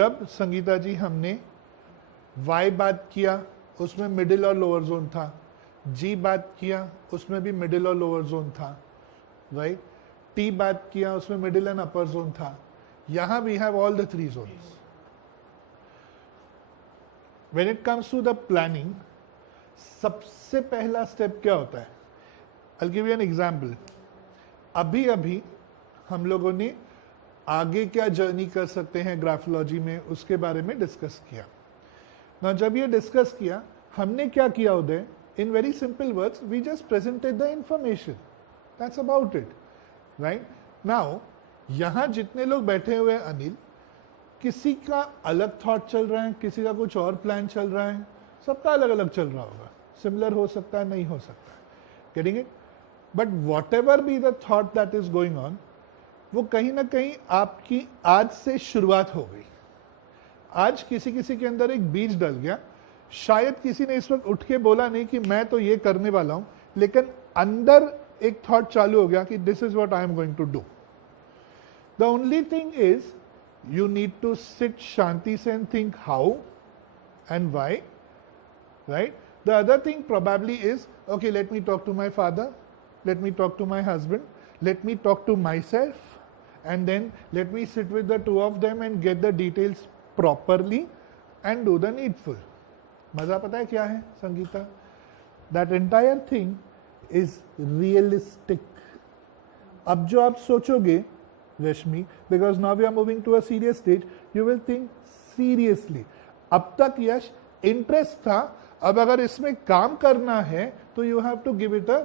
जब संगीता जी हमने Y बात किया उसमें मिडिल और लोअर जोन था, G बात किया उसमें भी मिडिल और लोअर जोन था, राइट? T बात किया उसमें मिडिल एंड अपर जोन था. यहां we have all the 3 zones. When it comes to the planning, सबसे पहला स्टेप क्या होता है? I'll give you an example. अभी अभी हम लोगों ने आगे क्या जर्नी कर सकते हैं ग्राफोलॉजी में, उसके बारे में डिस्कस किया ना. जब ये डिस्कस किया, हमने क्या किया Uday? In very simple words, we just presented the information. That's about it, right? Now यहां जितने लोग बैठे हुए हैं अनिल, किसी का अलग थॉट चल रहा है, किसी का कुछ और प्लान चल रहा है, सबका अलग अलग चल रहा होगा. सिमिलर हो सकता है, नहीं हो सकता है. Getting it? But what ever be the thought that is going on, वो कहीं ना कहीं आपकी आज से शुरुआत हो गई. आज किसी किसी के अंदर एक बीज डल गया. शायद किसी ने इस वक्त उठ के बोला नहीं कि मैं तो ये करने वाला हूं, लेकिन अंदर एक थॉट चालू हो गया कि this is what I am going to do. The only thing is you need to sit shanti se and think how and why, right? The other thing probably is, okay, let me talk to my father, let me talk to my husband, let me talk to myself, and then let me sit with the two of them and get the details properly and do the needful. मजा पता है क्या है Sangeeta? That entire thing is realistic. अब जो आप सोचोगे Rashmi, because now we are moving to a serious stage, you will think seriously. अब तक यश इंटरेस्ट था, अब अगर इसमें काम करना है तो you have to give it a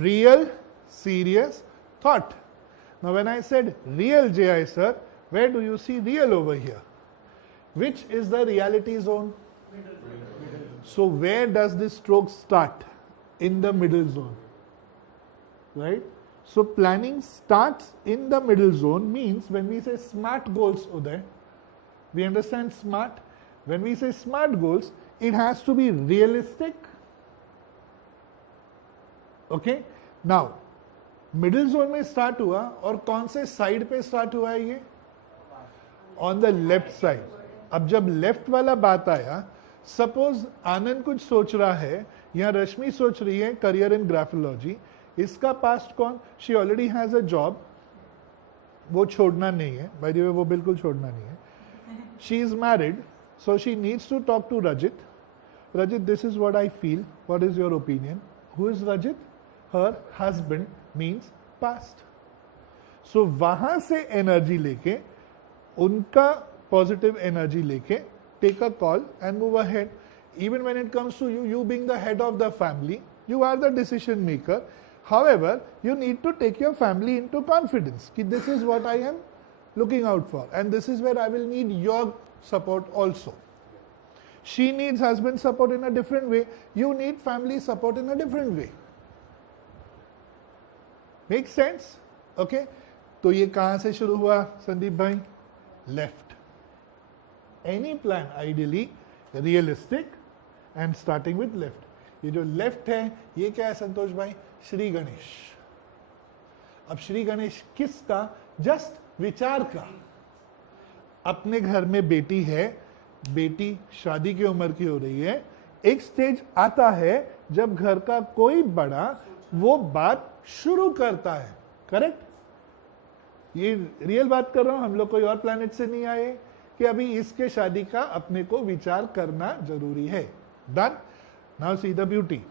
real serious thought. Now when I said real, J.I. sir, where do you see real over here? Which is the reality zone? So where does this stroke start? In the middle zone, right? So planning starts in the middle zone, means when we say SMART goals, Uday, we understand SMART. When we say SMART goals, it has to be realistic. Okay? Now, middle zone में start हुआ, और कौन से side पे start हुआ है ये? On the left side. अब जब left वाला बात आया, suppose आनंद कुछ सोच रहा है, या रश्मि सोच रही है career in graphology, इसका पास्ट कौन? She already has a job, वो छोड़ना नहीं है, बाय द वे वो बिल्कुल छोड़ना नहीं है. She is married, so she needs to talk to Rajit. Rajit, this is what I feel, what is your opinion? Who is Rajit? Her husband, means past. So वहां से एनर्जी लेके, उनका पॉजिटिव एनर्जी लेके, take a call and move ahead. Even when it comes to you being the head of the family, you are the decision maker. However, you need to take your family into confidence. Ki this is what I am looking out for, and this is where I will need your support also. She needs husband support in a different way. You need family support in a different way. Make sense? Okay? तो ये कहाँ से शुरू हुआ संदीप भाई? Left. Any plan ideally realistic and starting with left. ये जो left है, ये क्या है संतोष भाई? श्री गणेश. अब श्री गणेश किसका? जस्ट विचार का. अपने घर में बेटी है, बेटी शादी की उम्र की हो रही है. एक स्टेज आता है जब घर का कोई बड़ा वो बात शुरू करता है. करेक्ट? ये रियल बात कर रहा हूं, हम लोग कोई और प्लैनेट से नहीं आए कि अभी इसके शादी का अपने को विचार करना जरूरी है. Done? Now see the beauty.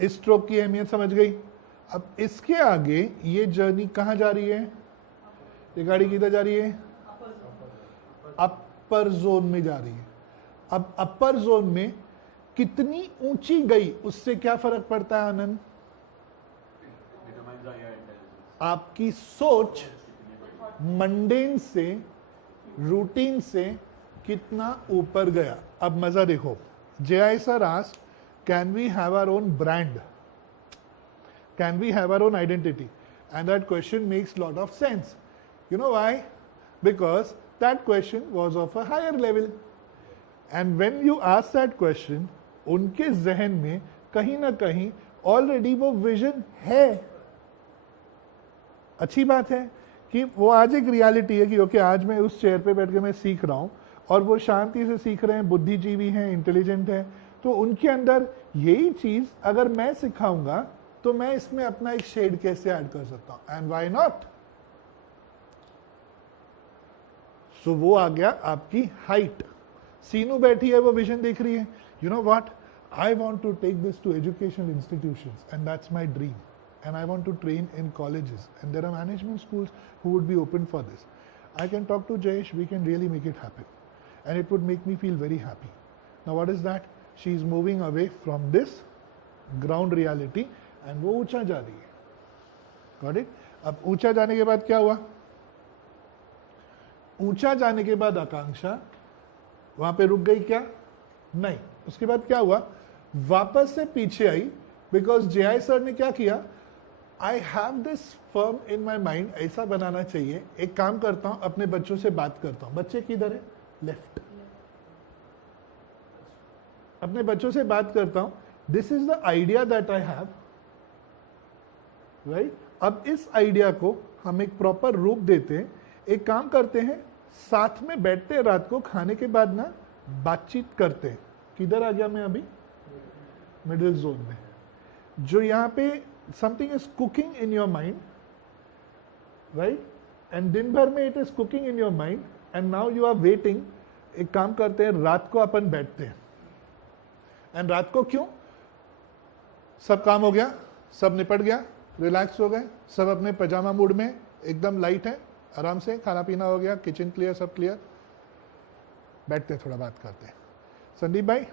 इस स्ट्रोक की अहमियत समझ गई. अब इसके आगे ये जर्नी कहां जा रही है? ये गाड़ी किधर जा रही है? अपर जोन में जा रही है. अब अपर जोन में कितनी ऊंची गई उससे क्या फर्क पड़ता है आनंद? आपकी सोच मंडेन से, रूटीन से कितना ऊपर गया. अब मजा देखो. J.I. sir asked, can we have our own brand? Can we have our own identity? And that question makes lot of sense. You know why? Because that question was of a higher level. And when you ask that question, उनके जहन में कहीं ना कहीं already वो vision है. अच्छी बात है कि वो आज एक रियलिटी है कि ओके आज मैं उस चेयर पे बैठ के मैं सीख रहा हूँ और वो शांति से सीख रहे हैं, बुद्धिजीवी हैं, इंटेलिजेंट हैं, तो उनके अंदर यही चीज अगर मैं सिखाऊंगा तो मैं इसमें अपना एक शेड कैसे ऐड कर सकता हूं, एंड व्हाई नॉट। सो वो आ गया आपकी हाइट। सीनू बैठी है, वो विजन देख रही है, you know what, I want to take this to educational institutions and that's my dream, and I want to train in colleges, and there are management schools who would be open for this. I can talk to Jayesh, we can really make it happen, and it would make me feel very happy. Now what is that? She is moving away from this ground reality and वो ऊंचा जा रही है। Got it? अब ऊंचा जाने के बाद क्या हुआ? ऊंचा जाने के बाद आकांक्षा वहां पे रुक गई क्या? नहीं। उसके बाद क्या हुआ? वापस से पीछे आई, बिकॉज जेआई सर ने क्या किया, I have this firm in my mind, ऐसा बनाना चाहिए, एक काम करता हूं अपने बच्चों से बात करता हूं। बच्चे किधर है? लेफ्ट। अपने बच्चों से बात करता हूं, this is the idea that I have, right. अब इस आइडिया को हम एक प्रॉपर रूप देते हैं, एक काम करते हैं, साथ में बैठते हैं, रात को खाने के बाद ना बातचीत करते हैं। किधर आ गया मैं अभी? मिडिल जोन में। जो यहाँ पे something is cooking in your mind, right, and दिन भर में it is cooking in your mind, and now you are waiting. एक काम करते हैं, रात को अपन बैठते हैं, एंड रात को क्यों? सब काम हो गया, सब निपट गया, रिलैक्स हो गए, सब अपने पजामा मूड में एकदम लाइट है, आराम से खाना पीना हो गया, किचन क्लियर, सब क्लियर, बैठते थोड़ा बात करते हैं। संदीप भाई,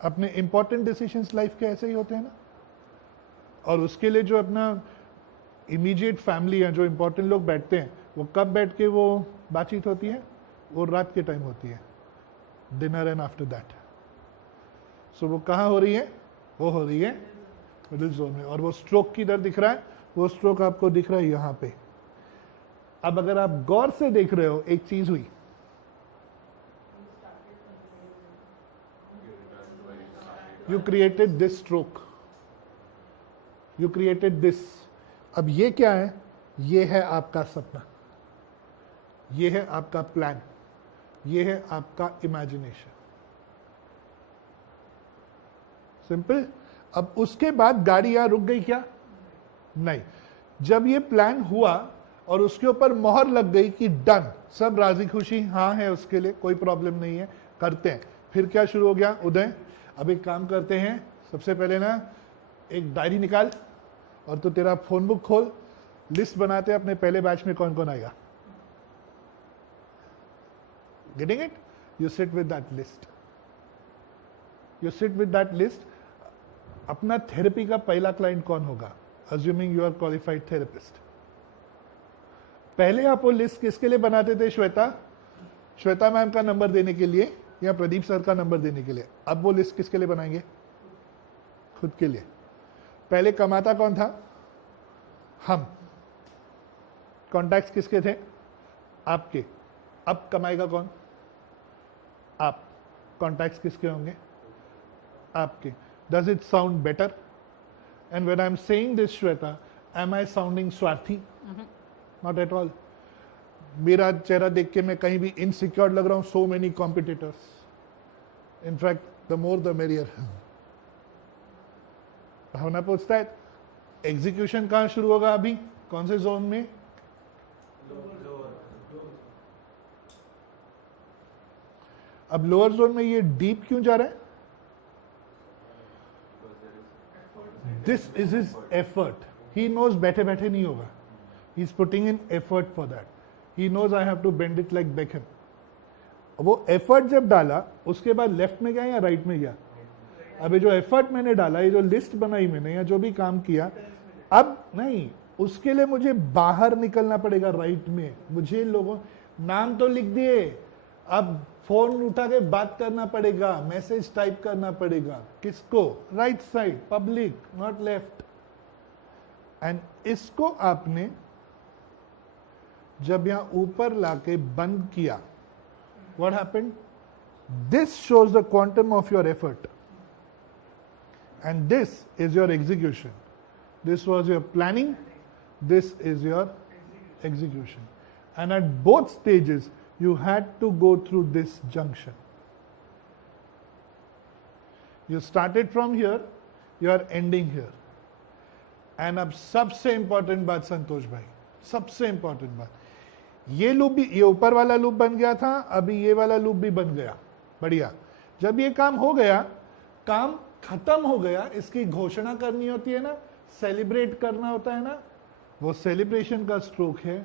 अपने इंपॉर्टेंट डिसीजंस लाइफ के ऐसे ही होते हैं ना, और उसके लिए जो अपना इमीडिएट फैमिली है, जो इंपॉर्टेंट लोग बैठते हैं, वो कब बैठ के वो बातचीत होती है? वो रात के टाइम होती है, डिनर एंड आफ्टर दैट। सो वो कहाँ हो रही है? वो हो रही है मिडिल जोन में। और वो स्ट्रोक किधर दिख रहा है? वो स्ट्रोक आपको दिख रहा है यहाँ पे। अब अगर आप गौर से देख रहे हो, एक चीज हुई, you created this stroke, you created this। अब ये क्या है? ये है आपका सपना, ये है आपका प्लान, ये है आपका इमेजिनेशन। सिंपल। अब उसके बाद गाड़ी यहां रुक गई क्या? नहीं। जब ये प्लान हुआ और उसके ऊपर मोहर लग गई कि डन, सब राजी खुशी, हाँ है उसके लिए, कोई प्रॉब्लम नहीं है, करते हैं। फिर क्या शुरू हो गया? उदय, अब एक काम करते हैं, सबसे पहले ना एक डायरी निकाल और तो तेरा फोन बुक खोल, लिस्ट बनाते हैं अपने पहले बैच में कौन कौन आएगा। Getting it? You sit with that list, you sit with that list. अपना थेरेपी का पहला क्लाइंट कौन होगा? Assuming you are qualified therapist. पहले आप वो लिस्ट किसके लिए बनाते थे? श्वेता, श्वेता मैम का नंबर देने के लिए या प्रदीप सर का नंबर देने के लिए। अब वो लिस्ट किसके लिए बनाएंगे? खुद के लिए। पहले कमाता कौन था? हम। कॉन्टैक्ट्स किसके थे? आपके। अब कमाएगा कौन? आप। कॉन्टैक्ट्स किसके होंगे? आपके। Does it sound better? And when I am saying this, Shweta, am I sounding स्वार्थी? Not at all. मेरा चेहरा देख के मैं कहीं भी इनसिक्योर लग रहा हूं? So many competitors, in fact the more the merrier. Bhavna पूछता है एग्जीक्यूशन कहां शुरू होगा? अभी कौन से जोन में? अब लोअर जोन में ये डीप क्यों जा रहा है? This is his effort. He knows बैठे बैठे नहीं होगा, he is putting in effort for that. He knows I have to bend it like Beckham। वो एफर्ट जब डाला, उसके बाद लेफ्ट में गया या राइट में गया? अभी जो एफर्ट मैंने डाला, ये जो लिस्ट बनाई मैंने या जो भी काम किया, अब नहीं, उसके लिए मुझे बाहर निकलना पड़ेगा राइट में। मुझे लोगों, नाम तो लिख दिए, अब फोन उठा के बात करना पड़ेगा, मैसेज टाइप करना पड़ेगा। किसको? Right side, public, not left. And इसको आपने जब यहां ऊपर लाके बंद किया, what happened? This shows the quantum of your effort, and this is your execution. This was your planning, this is your execution. and at both stages you had to go through this junction. You started from here, you are ending here. And अब सबसे important बात संतोष भाई, सबसे important बात, ये loop भी, ये ऊपर वाला लूप बन गया था, अभी ये वाला लूप भी बन गया, बढ़िया. जब ये काम हो गया, काम खत्म हो गया, इसकी घोषणा करनी होती है ना, सेलिब्रेट करना होता है ना, वो सेलिब्रेशन का स्ट्रोक है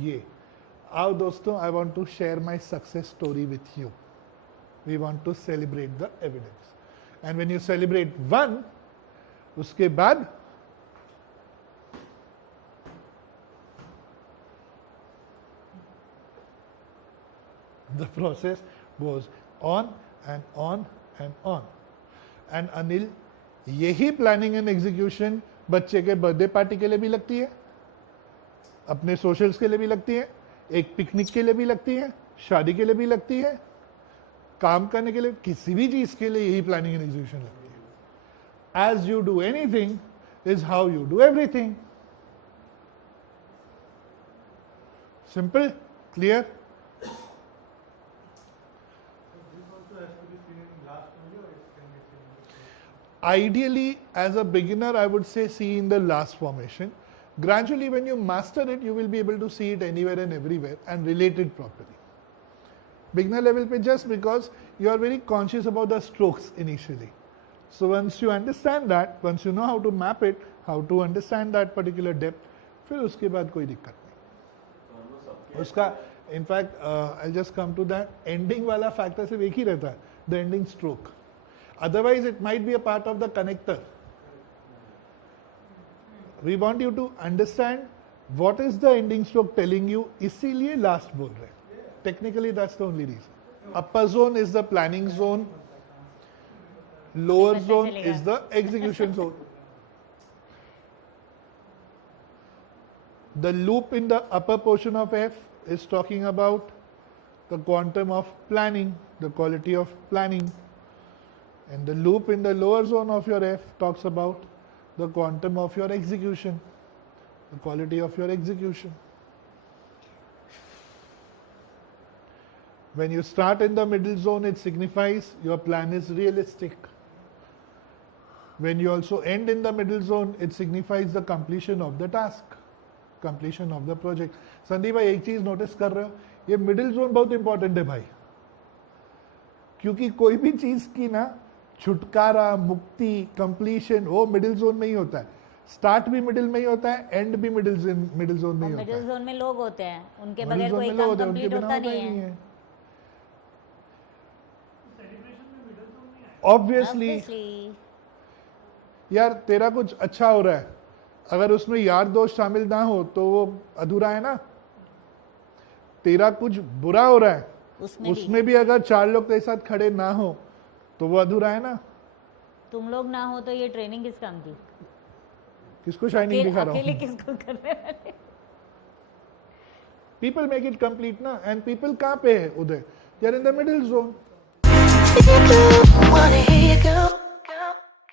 ये. आओ दोस्तों, I want to share my success story with you. We want to celebrate the evidence. And when you celebrate one, उसके बाद the process goes on and on and on. And Anil, यही planning and execution बच्चे के birthday party के लिए भी लगती है, अपने सोशल्स के लिए भी लगती है, एक पिकनिक के लिए भी लगती है, शादी के लिए भी लगती है, काम करने के लिए, किसी भी चीज के लिए यही प्लानिंग एंड एग्जीक्यूशन लगती है. As you do anything is how you do everything. Simple, clear. Ideally, as a beginner, I would say see in the last formation. Gradually, when you master it, you will be able to see it anywhere and everywhere and relate it properly. Beginner level pe, just because you are very conscious about the strokes initially. So once you understand that, once you know how to map it, how to understand that particular depth, फिर उसके बाद कोई दिक्कत नहीं. उसका, in fact, I'll just come to that. Ending वाला factor सिर्फ एक ही रहता है, the ending stroke. Otherwise, it might be a part of the connector. We want you to understand what is the ending stroke telling you. इसीलिए last बोल रहे हैं. Technically, that's the only reason. Upper zone is the planning zone. Lower zone is the execution zone. The loop in the upper portion of F is talking about the quantum of planning, the quality of planning. And the loop in the lower zone of your F talks about the quantum of your execution, the quality of your execution. When you start in the middle zone, it signifies your plan is realistic. When you also end in the middle zone, it signifies the completion of the task, completion of the project. Sandeep भाई, एक चीज notice कर रहे हो, ये middle zone बहुत important है भाई, क्योंकि कोई भी चीज की ना छुटकारा, मुक्ति, कंप्लीशन वो मिडिल जोन में ही होता है. स्टार्ट भी मिडिल में ही होता है, एंड भी मिडिल जोन में ही होता है. मिडिल जोन में लोग होते हैं, उनके बगैर कोई काम कंप्लीट होता नहीं है. ऑब्वियसली यार, तेरा कुछ अच्छा हो रहा है, अगर उसमें यार दोस्त शामिल ना हो तो वो अधूरा है ना. तेरा कुछ बुरा हो रहा है, उसमें भी अगर चार लोग तेरे साथ खड़े ना हो तो वो अधूरा है ना. तुम लोग ना हो तो ये ट्रेनिंग किस काम की? किसको शाइनिंग दिखा रहा हूँ? अकेले किसको करने वाले? पीपल मेक इट कंप्लीट ना. एंड पीपल कहाँ पे है उधर? They are in the middle zone.